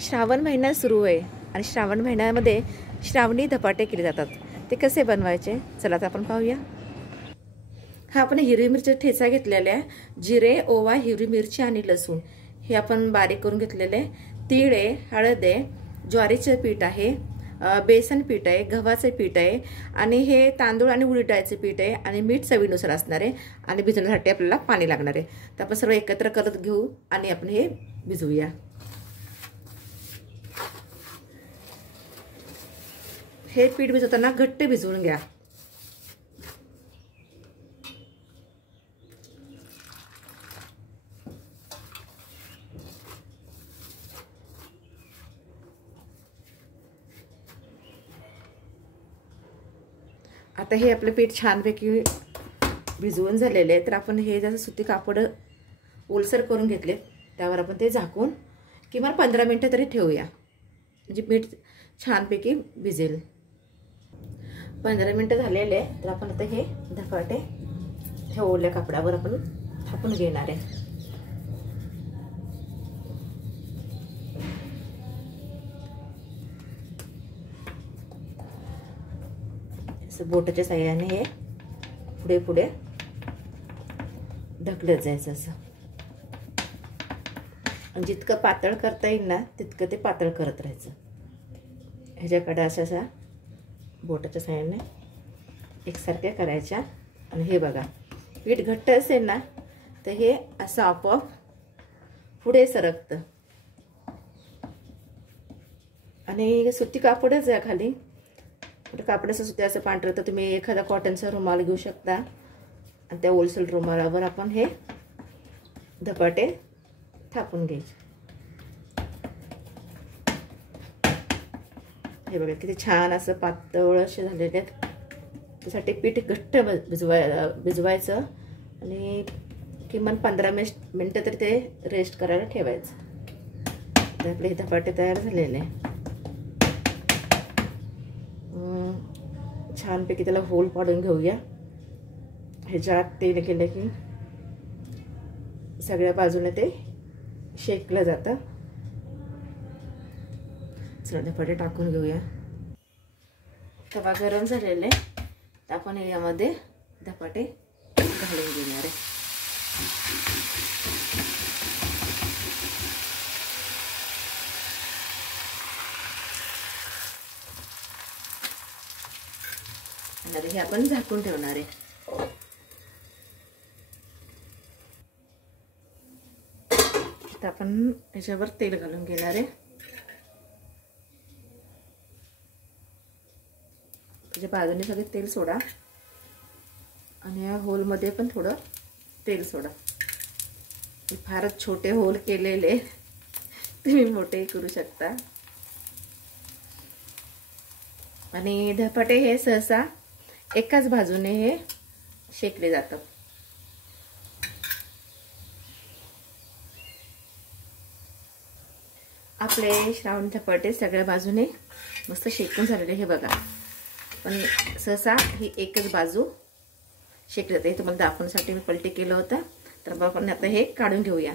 श्रावण महिना सुरू आहे आणि श्रावण महिन्यामध्ये श्रावणी धपाटे केले जातात। ते कसे बनवायचे चला तर आपण पाहूया। हा आपण हिरवी मिरची ठेचा घेतलेला आहे, जिरे, ओवा, हिरवी मिरची आणि लसूण हे आपण बारीक करून घेतलेले आहे। तीळ आहे, हळद आहे, ज्वारीचे पीठ आहे, बेसन पीठ आहे, गव्हाचे पीठ आहे आणि हे तांदूळ आणि उडीद डाळीचे पीठ आहे आणि मीठ चवीनुसार असणार आहे आणि भिजवण्यासाठी आपल्याला पाणी लागणार आहे। तर आपण सर्व एकत्र करत घेऊ आणि आपण हे भिजवूया। हे पीठ भिजवताना घट्ट भिजवून घ्या। आता हे आपले पीठ छानपैकी भिजवून झालेले आहे, तर आपण हे जसं सुती कापड ओलसर करून घेतले त्यावर आपण ते झाकून किमान 15 मिनिटं तरी ठेवूया, म्हणजे पीठ छानपैकी भिजेल। 15 मिनिटं झालेले आहे, तर आपण आता हे धपाटे ठेवलेल्या कापडावर आपण थापून घेणार आहे। बोटाच्या साहाय्याने हे पुढे पुढे ढकलत जायचं असं, आणि जितकं पातळ करता येईल ना तितकं ते पातळ करत राहायचं। ह्याच्याकडे अशा बोटाच्या साहाय्याने एकसारख्या करायच्या। आणि हे बघा, पीठ घट्ट असेल ना तर हे असं आपोआप पुढे सरकतं आणि सुती कापडच आहे खाली, कापडाचं सुद्धा असं पांढरं, तर तुम्ही एखादा कॉटनचा रुमाल घेऊ शकता आणि त्या ओलसर रुमालावर आपण हे धपाटे थापून घ्यायचे। हे बघा किती छान असं पातळ असे झालेले आहेत। त्यासाठी पीठ घट्ट भिजवायचं आणि किमान 15 मिनिटं तरी ते रेस्ट करायला ठेवायचं। तर आपले हे धपाटे तयार झालेले आहे। छानपैकी त्याला होल पाडून घेऊया। ह्याच्यात तेल केलं की सगळ्या बाजूने ते शेकलं जातं। चला धपाटे टाकून घेऊया। तवा गरम झालेले तर आपण यामध्ये धपाटे घालून घेणार आहे। आणि हे आपण झाकून ठेवणार आहे। आता आपण याच्यावर तेल घालून घेणार आहे। त्याच्या बाजूने सगळे तेल सोडा आणि या होल मध्ये पण थोडं तेल सोडा। फारच छोटे होल केलेले, तुम्ही मोठे करू शकता। आणि धपाटे हे सहसा एकाच बाजूने हे शेकले जातात। आपले श्रावण धपाटे सगळ्या बाजूने मस्त शेकून झालेले, हे बघा। पण सहसा ही एकच बाजू शेकली जाते। तुम्हाला दाखवण्यासाठी मी पलटी केलं होतं, तर आपण आता हे काढून घेऊया।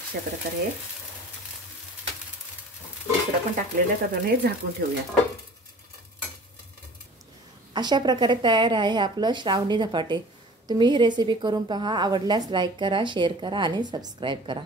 अशा प्रकारे दुसरं पण टाकलेलं आहे, तर आपण हे झाकून ठेवूया। अशा प्रकारे तयार आहे आपलं श्रावणी धपाटे। तुम्ही ही रेसिपी करून पहा, आवडल्यास लाईक करा, शेअर करा आणि सबस्क्राईब करा।